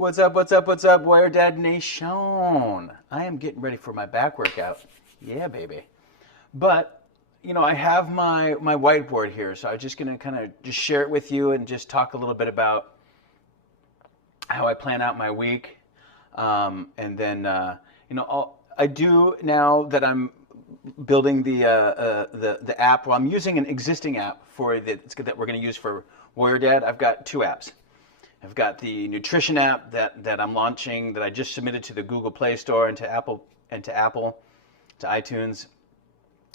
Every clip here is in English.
What's up, what's up, what's up, Warrior Dad Nation? I am getting ready for my back workout. Yeah, baby. But, I have my whiteboard here, so I'm just going to kind of just share it with you and just talk a little bit about how I plan out my week. And then, I do now that I'm building the app. Well, I'm using an existing app that we're going to use for Warrior Dad. I've got two apps. I've got the nutrition app that I'm launching that I just submitted to the Google Play Store and to Apple to iTunes,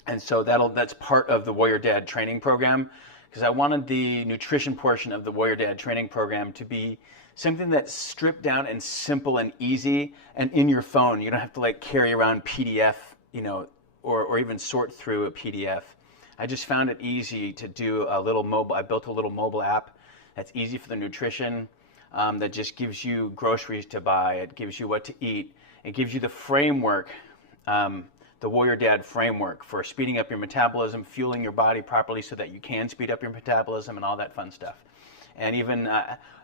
and so that's part of the Warrior Dad training program, because I wanted the nutrition portion of the Warrior Dad training program to be something that's stripped down and simple and easy, and in your phone. You don't have to carry around PDF, or even sort through a PDF. I just found it easy to do a little mobile. I built a little mobile app that's easy for the nutrition, that just gives you groceries to buy. It gives you what to eat. It gives you the framework, the Warrior Dad framework for speeding up your metabolism, fueling your body properly so that you can speed up your metabolism and all that fun stuff. And even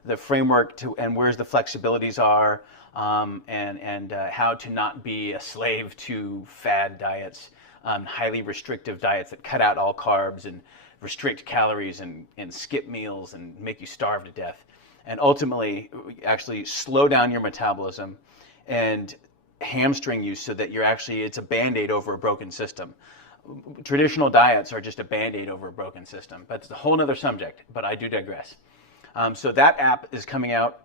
the framework and where's the flexibilities are, and how to not be a slave to fad diets, highly restrictive diets that cut out all carbs and restrict calories and skip meals and make you starve to death, and ultimately actually slow down your metabolism and hamstring you so that it's a Band-Aid over a broken system. Traditional diets are just a Band-Aid over a broken system, but it's a whole other subject, but I do digress. So that app is coming out.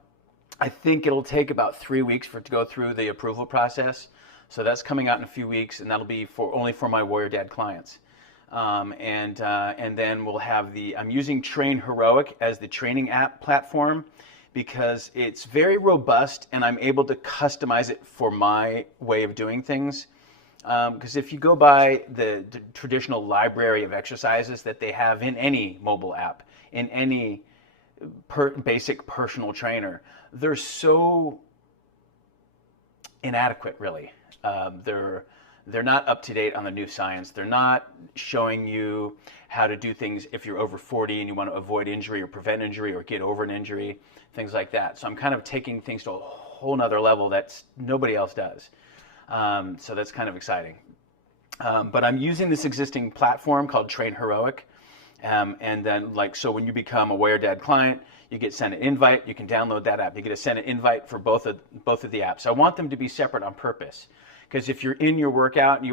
I think it'll take about 3 weeks for it to go through the approval process. So that's coming out in a few weeks, and that'll be only for my Warrior Dad clients. And then we'll have I'm using Train Heroic as the training app platform because it's very robust and I'm able to customize it for my way of doing things. Because if you go by the traditional library of exercises that they have in any mobile app, in any basic personal trainer, they're so inadequate, really. They're not up to date on the new science. They're not showing you how to do things if you're over 40 and you want to avoid injury or prevent injury or get over an injury, things like that. So I'm kind of taking things to a whole nother level that nobody else does. So that's kind of exciting. But I'm using this existing platform called Train Heroic. And then so when you become a Warrior Dad client, you get sent an invite. You can download that app. You get sent an invite for both of the apps. I want them to be separate on purpose. Because if you're in your workout and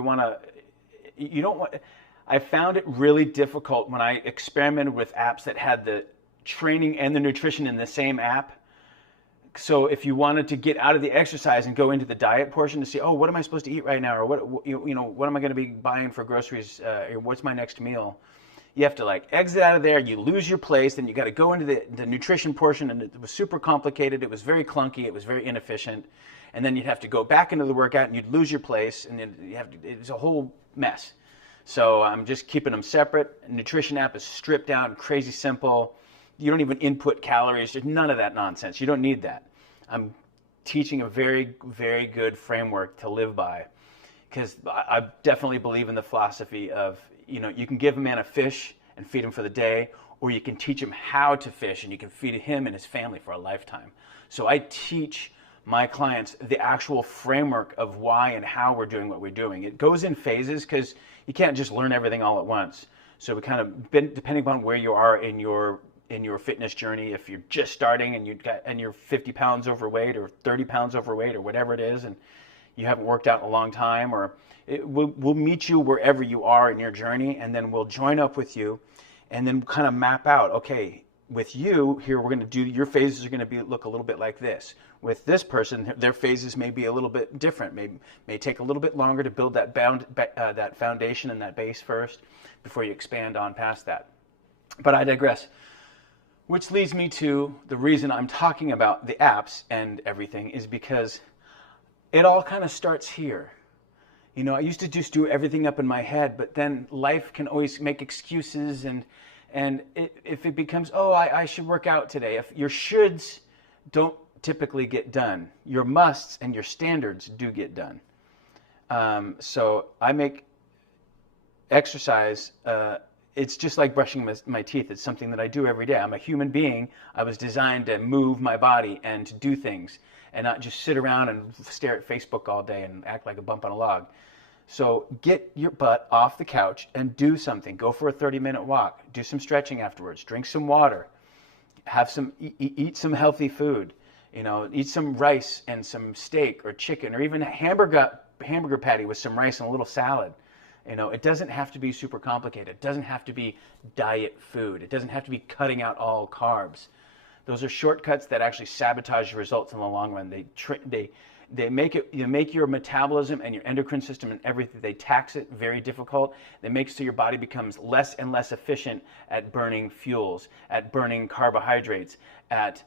I found it really difficult when I experimented with apps that had the training and the nutrition in the same app. So if you wanted to get out of the exercise and go into the diet portion to see, what am I supposed to eat right now? Or what am I going to be buying for groceries? Or what's my next meal? You have to exit out of there. You lose your place. Then you got to go into the nutrition portion, and it was super complicated. It was very clunky. It was very inefficient. And then you'd have to go back into the workout and you'd lose your place, and then it's a whole mess. So I'm just keeping them separate. Nutrition app is stripped down, crazy simple. You don't even input calories. There's none of that nonsense. You don't need that. I'm teaching a very, very good framework to live by, because I definitely believe in the philosophy of, you can give a man a fish and feed him for the day, or you can teach him how to fish and you can feed him and his family for a lifetime. So I teach my clients the actual framework of why and how we're doing what we're doing. It goes in phases because you can't just learn everything all at once. So we kind of, depending upon where you are in your fitness journey, if you're just starting and you're 50 pounds overweight or 30 pounds overweight or whatever it is, and you haven't worked out in a long time, or we'll meet you wherever you are in your journey, and then we'll join up with you and then kind of map out, okay, with you here, we're going to do, your phases are going to look a little bit like this. With this person, their phases may be a little bit different, may take a little bit longer to build that foundation and that base first before you expand on past that. But I digress, which leads me to the reason I'm talking about the apps and everything is because it all kind of starts here. I used to just do everything up in my head, but then life can always make excuses, and if it becomes, I should work out today. If your shoulds don't typically get done, your musts and your standards do get done. So I make exercise it's just like brushing my teeth. It's something that I do every day. I'm a human being. I was designed to move my body and to do things and not just sit around and stare at Facebook all day and act like a bump on a log. So get your butt off the couch and do something. Go for a 30-minute walk. Do some stretching afterwards. Drink some water. Have some eat some healthy food. Eat some rice and some steak or chicken or even a hamburger patty with some rice and a little salad. It doesn't have to be super complicated. It doesn't have to be diet food. It doesn't have to be cutting out all carbs. Those are shortcuts that actually sabotage your results in the long run. They make your metabolism and your endocrine system and everything, they tax it very difficult. They make so your body becomes less and less efficient at burning fuels, at burning carbohydrates, at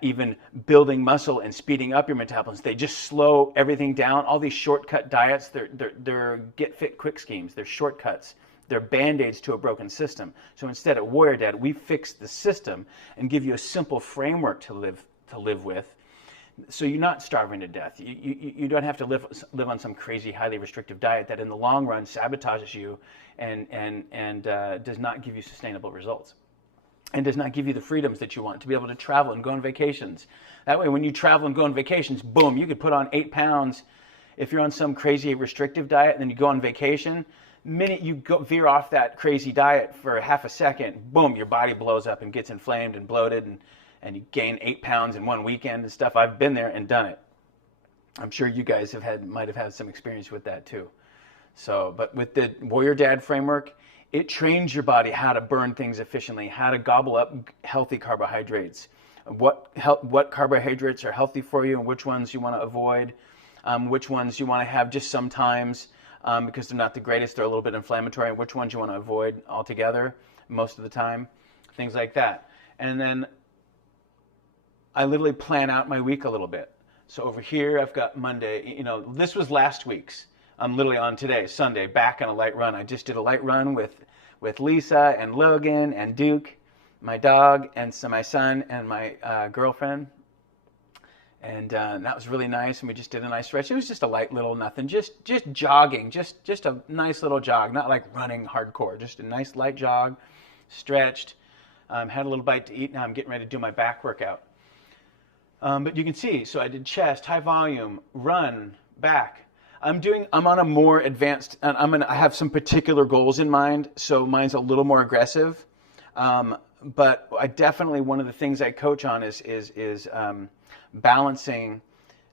even building muscle and speeding up your metabolism. They just slow everything down. All these shortcut diets, they're get fit quick schemes. They're shortcuts. They're band-aids to a broken system. So instead at Warrior Dad, we fix the system and give you a simple framework to live with. So you're not starving to death. You don't have to live on some crazy, highly restrictive diet that in the long run sabotages you and does not give you sustainable results. And does not give you the freedoms that you want to be able to travel and go on vacations. That way, when you travel and go on vacations, boom, you could put on 8 pounds. If you're on some crazy restrictive diet and then you go on vacation, the minute you veer off that crazy diet for half a second, boom, your body blows up and gets inflamed and bloated and you gain 8 pounds in one weekend and stuff. I've been there and done it. I'm sure you guys might have had some experience with that too. So, but with the Warrior Dad framework, it trains your body how to burn things efficiently, how to gobble up healthy carbohydrates, what carbohydrates are healthy for you and which ones you want to avoid, which ones you want to have just sometimes because they're not the greatest, they're a little bit inflammatory, and which ones you want to avoid altogether most of the time, things like that. And then I literally plan out my week a little bit. So over here I've got Monday, this was last week's. I'm literally on today, Sunday, back on a light run. I just did a light run with Lisa and Logan and Duke, my dog, and my son and my girlfriend. And that was really nice. And we just did a nice stretch. It was just a light little nothing, just jogging, just a nice little jog, not like running hardcore, just a nice light jog, stretched, had a little bite to eat. Now I'm getting ready to do my back workout. But you can see, so I did chest, high volume, run, back. I'm on a more advanced, and I have some particular goals in mind, so mine's a little more aggressive. But I definitely, one of the things I coach on is balancing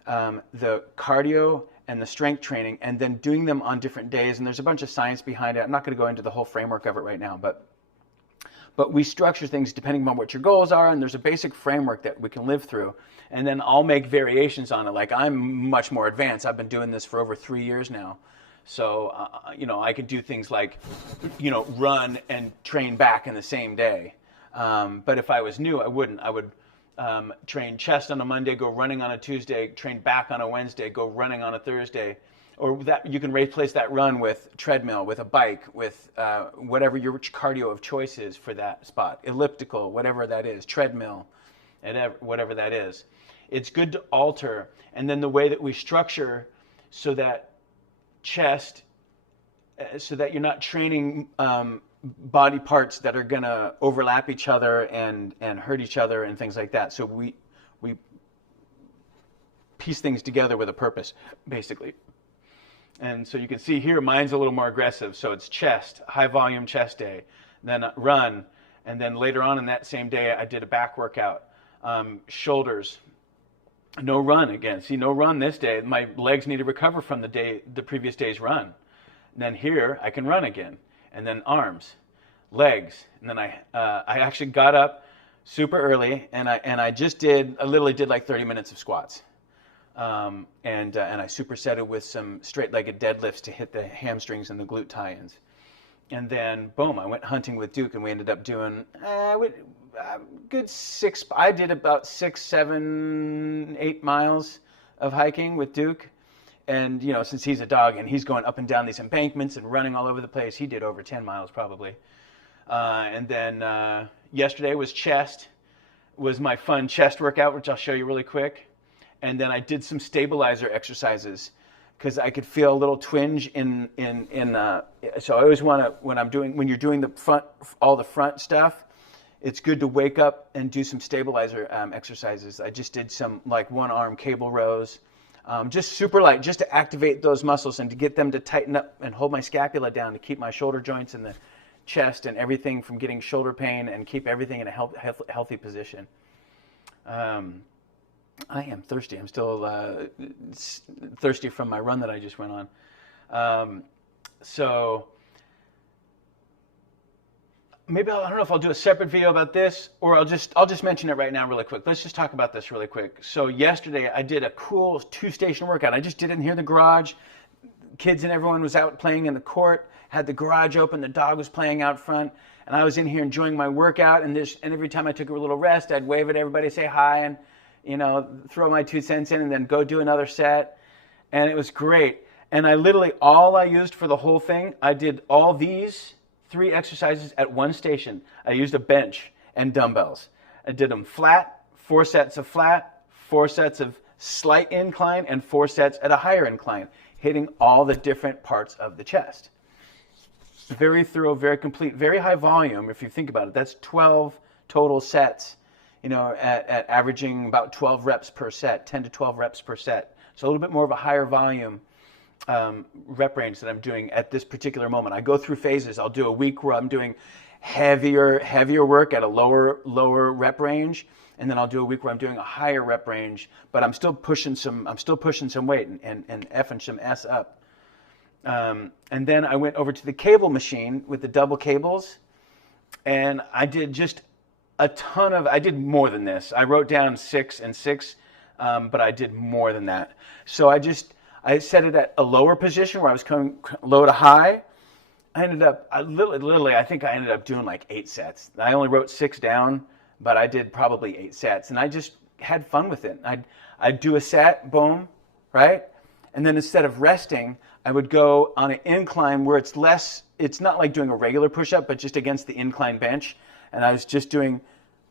the cardio and the strength training, and then doing them on different days. And there's a bunch of science behind it. I'm not going to go into the whole framework of it right now, but we structure things depending on what your goals are, and there's a basic framework that we can live through. And then I'll make variations on it. Like I'm much more advanced. I've been doing this for over 3 years now. So, I could do things like, run and train back in the same day. But if I was new, I wouldn't. I would train chest on a Monday, go running on a Tuesday, train back on a Wednesday, go running on a Thursday. Or that you can replace that run with treadmill, with a bike, with whatever your cardio of choice is for that spot. Elliptical, whatever that is, treadmill, whatever that is. It's good to alter. And then the way that we structure so that chest, so that you're not training body parts that are going to overlap each other and hurt each other and things like that. So we piece things together with a purpose, basically. And so you can see here, mine's a little more aggressive. So it's chest, high volume chest day, then run. And then later on in that same day, I did a back workout, shoulders, no run again. See, no run this day. My legs need to recover from the previous day's run. And then here I can run again. And then arms, legs. And then I actually got up super early and I literally did like 30 minutes of squats. And I supersetted with some straight-legged deadlifts to hit the hamstrings and the glute tie-ins. And then, boom, I went hunting with Duke, and we ended up doing good 6. I did about 6, 7, 8 miles of hiking with Duke. And, since he's a dog and he's going up and down these embankments and running all over the place, he did over 10 miles probably. And then yesterday was my fun chest workout, which I'll show you really quick. And then I did some stabilizer exercises because I could feel a little twinge so I always want to, when you're doing the front, all the front stuff, it's good to wake up and do some stabilizer exercises. I just did some like one arm cable rows, just super light, just to activate those muscles and to get them to tighten up and hold my scapula down to keep my shoulder joints and the chest and everything from getting shoulder pain and keep everything in a healthy position. I am thirsty. I'm still thirsty from my run that I just went on. So maybe I don't know if I'll do a separate video about this, or I'll just mention it right now really quick. Let's just talk about this really quick. So yesterday I did a cool 2-station workout. I just did it in here in the garage. Kids and everyone was out playing in the court, had the garage open, the dog was playing out front, and I was in here enjoying my workout, and every time I took a little rest, I'd wave at everybody, say hi, and throw my 2 cents in, and then go do another set, and it was great. And all I used for the whole thing, I did all these 3 exercises at one station. I used a bench and dumbbells. I did them flat, 4 sets of flat, 4 sets of slight incline, and 4 sets at a higher incline, hitting all the different parts of the chest. Very thorough, very complete, very high volume. If you think about it, that's 12 total sets, at averaging about 12 reps per set, 10 to 12 reps per set. So a little bit more of a higher volume rep range that I'm doing at this particular moment. I go through phases. I'll do a week where I'm doing heavier work at a lower rep range, and then I'll do a week where I'm doing a higher rep range, but I'm still pushing some weight and effing some S up. And then I went over to the cable machine with the double cables, and I did just I did more than this. I wrote down 6 and 6, but I did more than that. So I set it at a lower position where I was coming low to high. I think I ended up doing like 8 sets. I only wrote 6 down, but I did probably 8 sets, and I just had fun with it. I'd do a set, boom, right? And then instead of resting, I would go on an incline where it's not like doing a regular push-up, but just against the incline bench. And I was just doing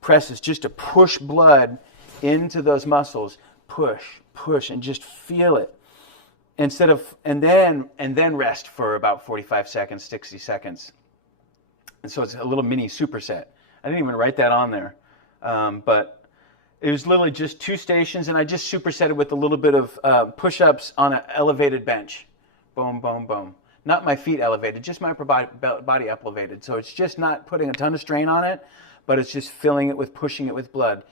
presses just to push blood into those muscles, push, and just feel it. And then rest for about 45 seconds, 60 seconds. And so it's a little mini superset. I didn't even write that on there. But it was literally just 2 stations, and I just supersetted with a little bit of push-ups on an elevated bench. Boom, boom, boom. Not my feet elevated, just my body elevated. So it's just not putting a ton of strain on it, but it's just filling it with, pushing it with blood,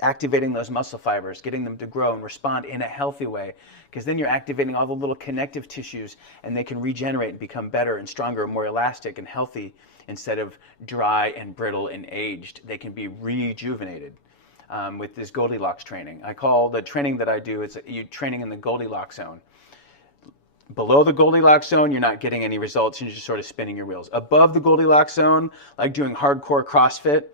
activating those muscle fibers, getting them to grow and respond in a healthy way. Because then you're activating all the little connective tissues, and they can regenerate and become better and stronger, more elastic and healthy. Instead of dry and brittle and aged, they can be rejuvenated with this Goldilocks training. I call the training that I do, you're training in the Goldilocks zone. Below the Goldilocks zone, you're not getting any results, and you're just sort of spinning your wheels. Above the Goldilocks zone, like doing hardcore CrossFit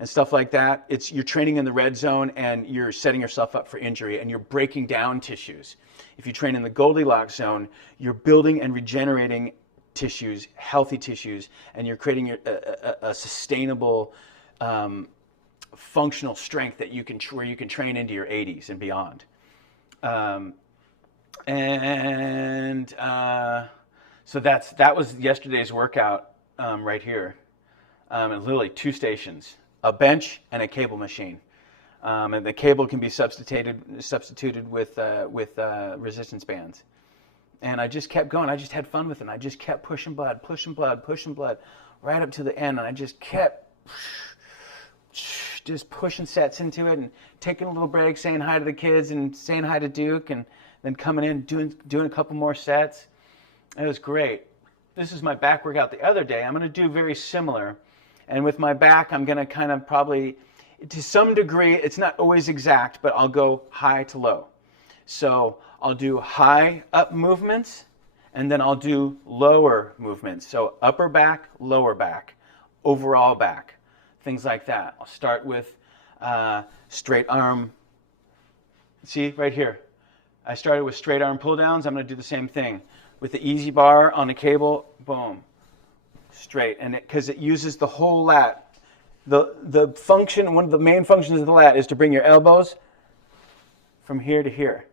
and stuff like that, you're training in the red zone, and you're setting yourself up for injury, and you're breaking down tissues. If you train in the Goldilocks zone, you're building and regenerating tissues, healthy tissues, and you're creating a sustainable, functional strength that where you can train into your 80s and beyond. So that was yesterday's workout right here. And literally 2 stations, a bench and a cable machine. And the cable can be substituted with resistance bands. And I just kept going. I just had fun with it. I just kept pushing blood, right up to the end. And I just kept just pushing sets into it and taking a little break, saying hi to the kids and saying hi to Duke, and then coming in, doing a couple more sets. It was great. This is my back workout the other day. I'm going to do very similar. And with my back, I'm going to kind of probably, to some degree, it's not always exact, but I'll go high to low. So I'll do high up movements, and then I'll do lower movements. So upper back, lower back, overall back, things like that. I'll start with straight arm. See, right here. I started with straight arm pull downs. I'm going to do the same thing with the easy bar on the cable. Boom, straight, and because it uses the whole lat. The function, one of the main functions of the lat is to bring your elbows from here to here,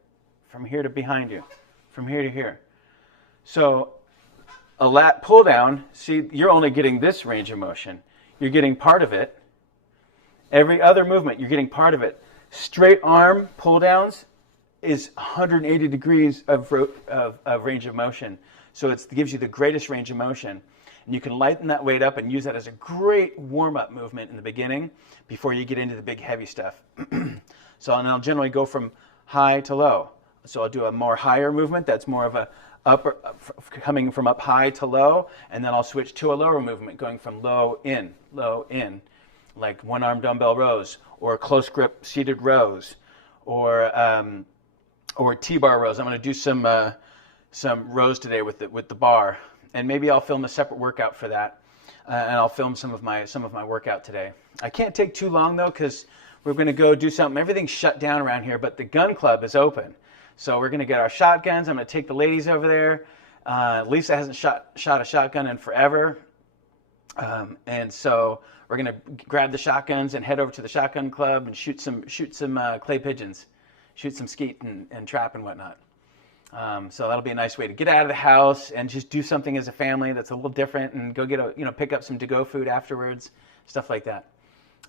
from here to behind you, from here to here. So a lat pull down, see, you're only getting this range of motion. You're getting part of it. Every other movement, you're getting part of it. Straight arm pull downs is 180 degrees of range of motion. So it gives you the greatest range of motion. And you can lighten that weight up and use that as a great warm-up movement in the beginning before you get into the big heavy stuff. So I'll generally go from high to low. So I'll do a more higher movement that's more of a upper, coming from up high to low, and then I'll switch to a lower movement going from low in, like one-arm dumbbell rows, or close grip seated rows, or T-bar rows. I'm going to do some rows today with the bar, and maybe I'll film a separate workout for that, and I'll film some of my workout today. I can't take too long though, because we're going to go do something. Everything's shut down around here, but the gun club is open. So we're going to get our shotguns. I'm going to take the ladies over there. Lisa hasn't shot a shotgun in forever. And so we're going to grab the shotguns and head over to the shotgun club and shoot some clay pigeons, shoot some skeet and trap and whatnot. So that'll be a nice way to get out of the house and just do something as a family that's a little different, and go pick up some to-go food afterwards, stuff like that.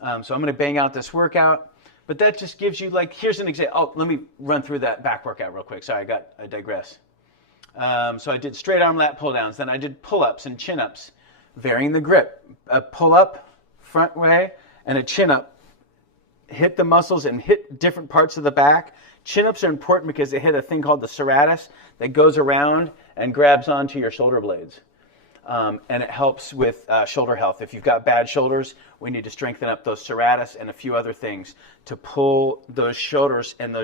So I'm going to bang out this workout. But that just gives you, like, here's an example. Oh, let me run through that back workout real quick. Sorry, I digress. So I did straight arm lat pull downs. Then I did pull-ups and chin-ups, varying the grip. A pull-up front way and a chin-up. Hit the muscles and hit different parts of the back. Chin-ups are important because they hit a thing called the serratus that goes around and grabs onto your shoulder blades. And it helps with shoulder health. If you've got bad shoulders, we need to strengthen up those serratus and a few other things to pull those shoulders and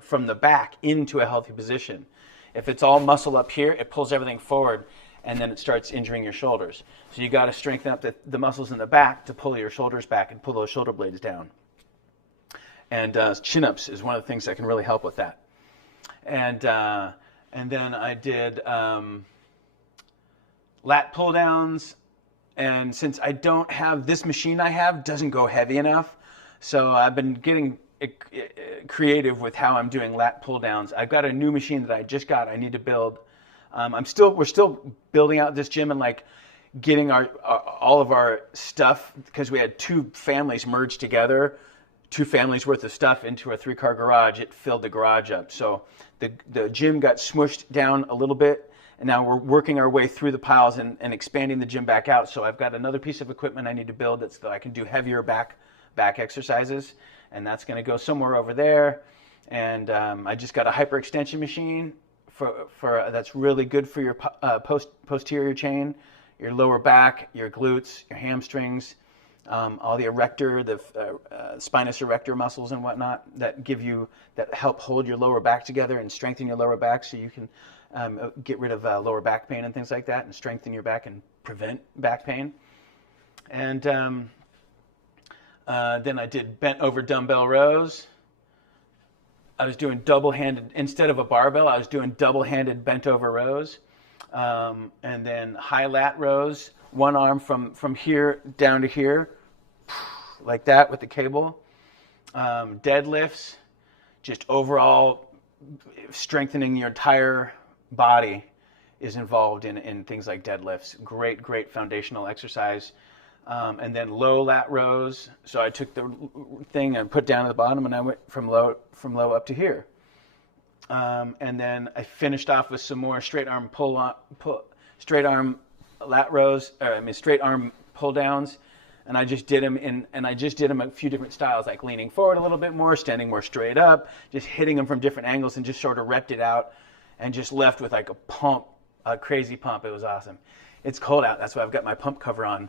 from the back into a healthy position. If it's all muscle up here, it pulls everything forward, and then it starts injuring your shoulders. So you got to strengthen up the muscles in the back to pull your shoulders back and pull those shoulder blades down. And chin-ups is one of the things that can really help with that. And then I did lat pull downs, and since I don't have this machine doesn't go heavy enough, so I've been getting creative with how I'm doing lat pull downs. I've got a new machine that I just got. I need to build. We're still building out this gym and like getting all of our stuff, because we had two families merged together, 2 families worth of stuff into a 3-car garage. It filled the garage up, so the gym got smushed down a little bit. And now we're working our way through the piles and expanding the gym back out. So I've got another piece of equipment I need to build so that I can do heavier back exercises. And that's going to go somewhere over there. And I just got a hyperextension machine for that's really good for your posterior chain, your lower back, your glutes, your hamstrings, all the erector, the spinous erector muscles and whatnot that help hold your lower back together and strengthen your lower back, so you can get rid of lower back pain and things like that, and strengthen your back and prevent back pain. And then I did bent over dumbbell rows. I was doing double-handed, instead of a barbell, I was doing double-handed bent over rows. And then high lat rows, one arm from here down to here, like that with the cable. Deadlifts, just overall strengthening your entire body is involved in things like deadlifts. Great foundational exercise. And then low lat rows. So I took the thing and put down at the bottom, and I went from low up to here. And then I finished off with some more straight arm straight arm lat rows, straight arm pull downs. And I just did them a few different styles, like leaning forward a little bit more, standing more straight up, just hitting them from different angles, and just sort of repped it out, and just left with like a crazy pump. It was awesome. It's cold out, that's why I've got my pump cover on.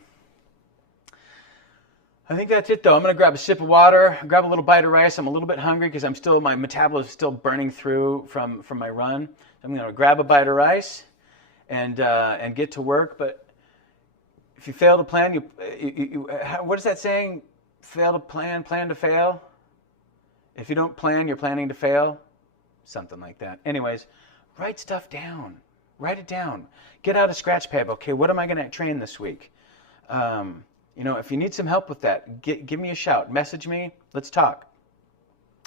I think that's it though. I'm gonna grab a sip of water, grab a little bite of rice. I'm a little bit hungry because my metabolism is still burning through from my run. I'm gonna grab a bite of rice and get to work. But if you fail to plan, what is that saying? Fail to plan, plan to fail. If you don't plan, you're planning to fail. Something like that. Anyways, write stuff down. Write it down. Get out a scratch pad. Okay, what am I going to train this week? If you need some help with that, give me a shout. Message me. Let's talk.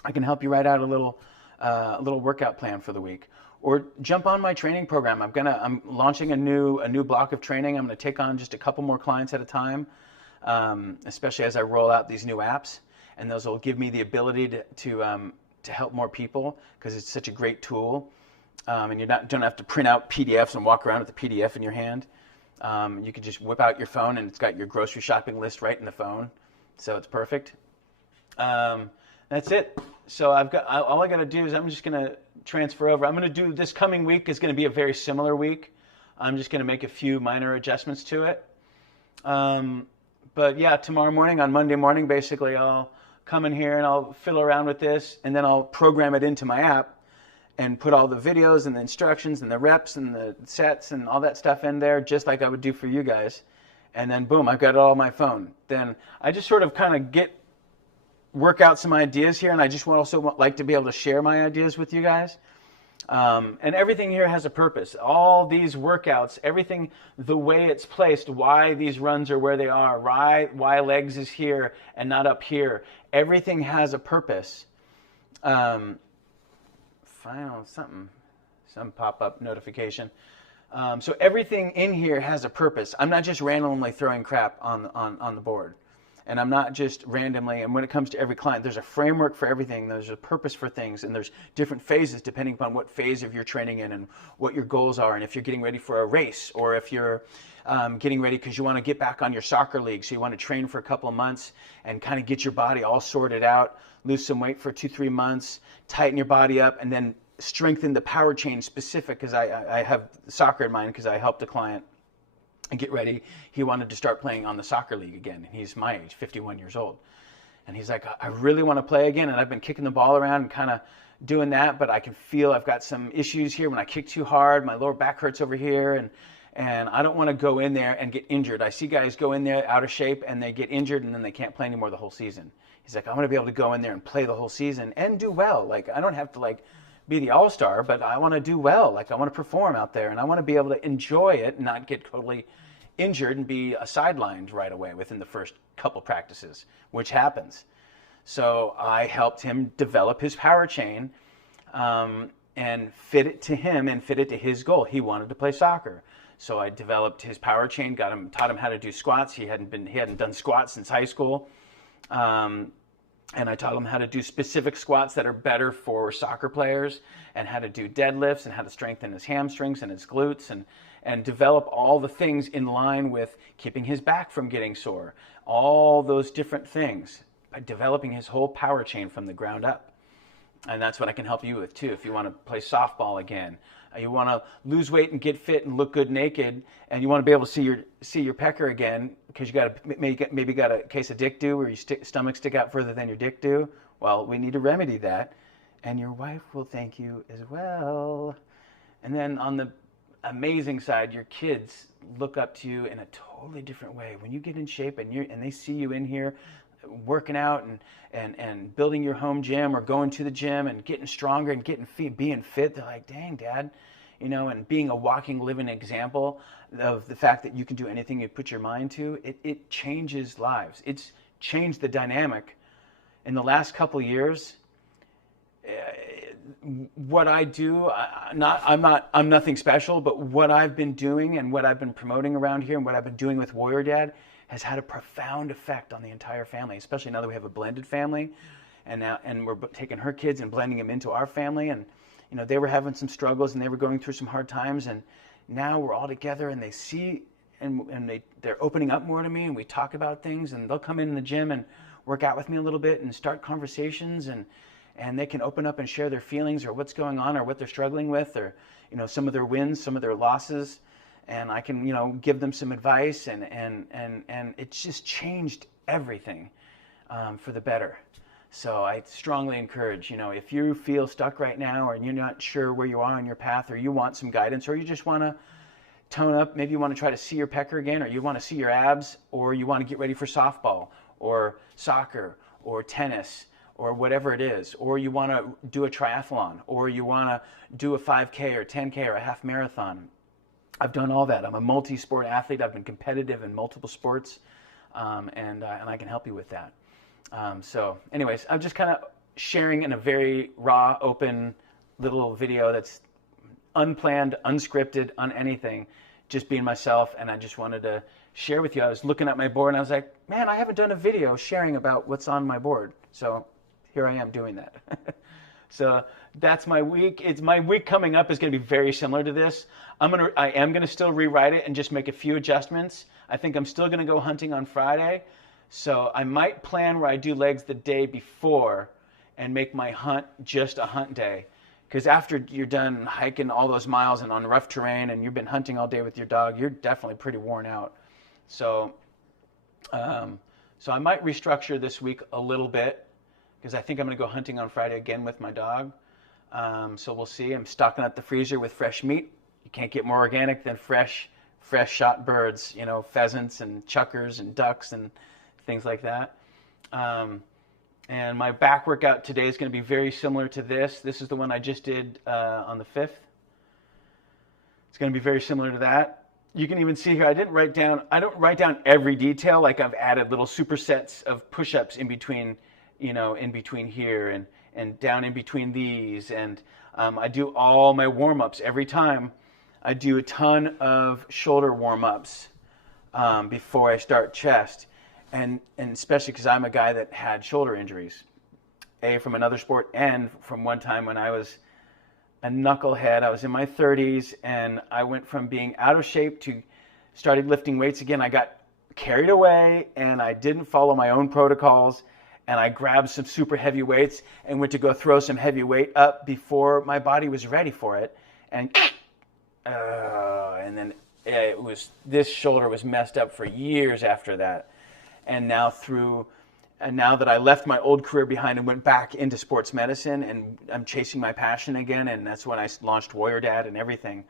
I can help you write out a little workout plan for the week. or jump on my training program. I'm launching a new block of training. I'm going to take on just a couple more clients at a time, especially as I roll out these new apps, and those will give me the ability to help more people, because it's such a great tool. And you don't have to print out PDFs and walk around with the PDF in your hand. You can just whip out your phone, and it's got your grocery shopping list right in the phone, so it's perfect. That's it. So all I got to do is I'm just going to transfer over. I'm going to do this coming week is going to be a very similar week. I'm just going to make a few minor adjustments to it. But yeah, tomorrow morning, on Monday morning, basically, I'll come in here and I'll fiddle around with this, and then I'll program it into my app and put all the videos and the instructions and the reps and the sets and all that stuff in there, just like I would do for you guys. And then boom, I've got it all on my phone. Then I just sort of kind of work out some ideas here, and I just also like to be able to share my ideas with you guys. And everything here has a purpose. All these workouts, everything, the way it's placed, why these runs are where they are, why legs is here and not up here. Everything has a purpose. Some pop-up notification. So everything in here has a purpose. I'm not just randomly throwing crap on the board. And I'm not just randomly, and when it comes to every client, there's a framework for everything. There's a purpose for things, and there's different phases depending upon what phase of your training in and what your goals are, and if you're getting ready for a race, or if you're getting ready because you want to get back on your soccer league, so you want to train for a couple of months and kind of get your body all sorted out, lose some weight for 2-3 months, tighten your body up, and then strengthen the power chain specific, because I have soccer in mind because I helped a client and get ready. He wanted to start playing on the soccer league again. He's my age, 51 years old. And he's like, I really want to play again. And I've been kicking the ball around and kind of doing that, but I can feel I've got some issues here. When I kick too hard, my lower back hurts over here. And I don't want to go in there and get injured. I see guys go in there out of shape and they get injured and then they can't play anymore the whole season. He's like, I want to be able to go in there and play the whole season and do well. Like, I don't have to be the all-star, but I want to do well. Like, I want to perform out there, and I want to be able to enjoy it and not get totally injured and be sidelined right away within the first couple practices, which happens. So I helped him develop his power chain and fit it to him and fit it to his goal. He wanted to play soccer. So I developed his power chain, taught him how to do squats. He hadn't done squats since high school. And I taught him how to do specific squats that are better for soccer players, and how to do deadlifts, and how to strengthen his hamstrings and his glutes, and develop all the things in line with keeping his back from getting sore. All those different things by developing his whole power chain from the ground up. And that's what I can help you with too. If you want to play softball again, you want to lose weight and get fit and look good naked, and you want to be able to see your pecker again because you got maybe got a case of dick do, where your stomach stick out further than your dick do. Well, we need to remedy that, and your wife will thank you as well. And then on the amazing side, your kids look up to you in a totally different way when you get in shape and they see you in here working out and building your home gym or going to the gym and getting stronger and being fit. They're like, dang, Dad, and being a walking, living example of the fact that you can do anything you put your mind to. It changes lives. It's changed the dynamic in the last couple of years. What I do, I'm nothing special, but what I've been doing and what I've been promoting around here and what I've been doing with Warrior Dad has had a profound effect on the entire family, especially now that we have a blended family, and we're taking her kids and blending them into our family. And they were having some struggles and they were going through some hard times, and now we're all together and they see and they're opening up more to me, and we talk about things, and they'll come in the gym and work out with me a little bit and start conversations, and they can open up and share their feelings or what's going on or what they're struggling with, or some of their wins, some of their losses. And I can, give them some advice, and it's just changed everything for the better. So I strongly encourage, if you feel stuck right now, or you're not sure where you are on your path, or you want some guidance, or you just want to tone up, maybe you want to try to see your pecker again, or you want to see your abs, or you want to get ready for softball or soccer or tennis or whatever it is, or you want to do a triathlon, or you want to do a 5K or 10K or a half marathon. I've done all that. I'm a multi-sport athlete. I've been competitive in multiple sports, and I can help you with that. So anyways, I'm just kind of sharing in a very raw, open little video that's unplanned, unscripted, anything, just being myself. And I just wanted to share with you. I was looking at my board and I was like, man, I haven't done a video sharing about what's on my board. So here I am doing that. So that's my week. It's my week coming up is going to be very similar to this. I am going to still rewrite it and just make a few adjustments. I think I'm still going to go hunting on Friday. So I might plan where I do legs the day before and make my hunt just a hunt day. Because after you're done hiking all those miles and on rough terrain and you've been hunting all day with your dog, you're definitely pretty worn out. So, so I might restructure this week a little bit because I think I'm going to go hunting on Friday again with my dog. So we'll see. I'm stocking up the freezer with fresh meat. You can't get more organic than fresh shot birds, you know, pheasants and chuckers and ducks and things like that. And my back workout today is going to be very similar to this. This is the one I just did on the 5th. It's going to be very similar to that. You can even see here, I don't write down every detail. Like I've added little supersets of push-ups in between, you know, in between here and down in between these. And I do all my warm-ups every time. I do a ton of shoulder warm-ups before I start chest. And especially because I'm a guy that had shoulder injuries, from another sport and from one time when I was a knucklehead. I was in my 30s and I went from being out of shape to started lifting weights again. I got carried away and I didn't follow my own protocols and I grabbed some super heavy weights and went to go throw some heavy weight up before my body was ready for it. And then this shoulder was messed up for years after that. And now that I left my old career behind and went back into sports medicine and I'm chasing my passion again, and that's when I launched Warrior Dad and everything.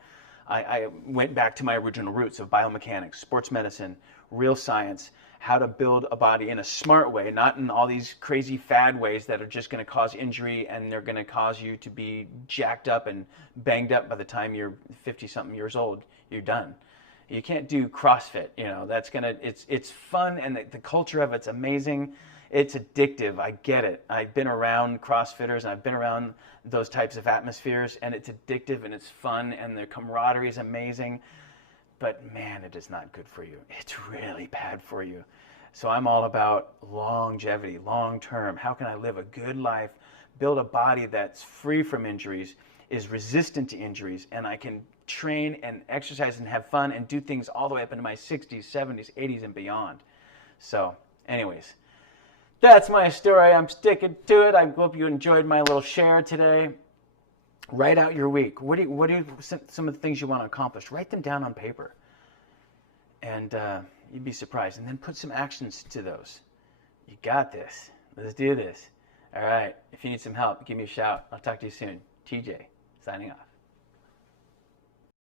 I went back to my original roots of biomechanics, sports medicine, real science, how to build a body in a smart way, not in all these crazy fad ways that are just going to cause injury and they're going to cause you to be jacked up and banged up by the time you're 50-something years old. You're done. You can't do CrossFit, you know, it's fun and the culture of it's amazing. It's addictive. I get it. I've been around CrossFitters and I've been around those types of atmospheres and it's addictive and it's fun and the camaraderie is amazing. But man, it is not good for you. It's really bad for you. So I'm all about longevity, long term. How can I live a good life, build a body that's free from injuries, is resistant to injuries, and I can train and exercise and have fun and do things all the way up into my 60s, 70s, 80s, and beyond. So anyways, that's my story. I'm sticking to it. I hope you enjoyed my little share today. Write out your week. What are some of the things you want to accomplish? Write them down on paper. And you'd be surprised. And then put some actions to those. You got this. Let's do this. All right. If you need some help, give me a shout. I'll talk to you soon. TJ, signing off.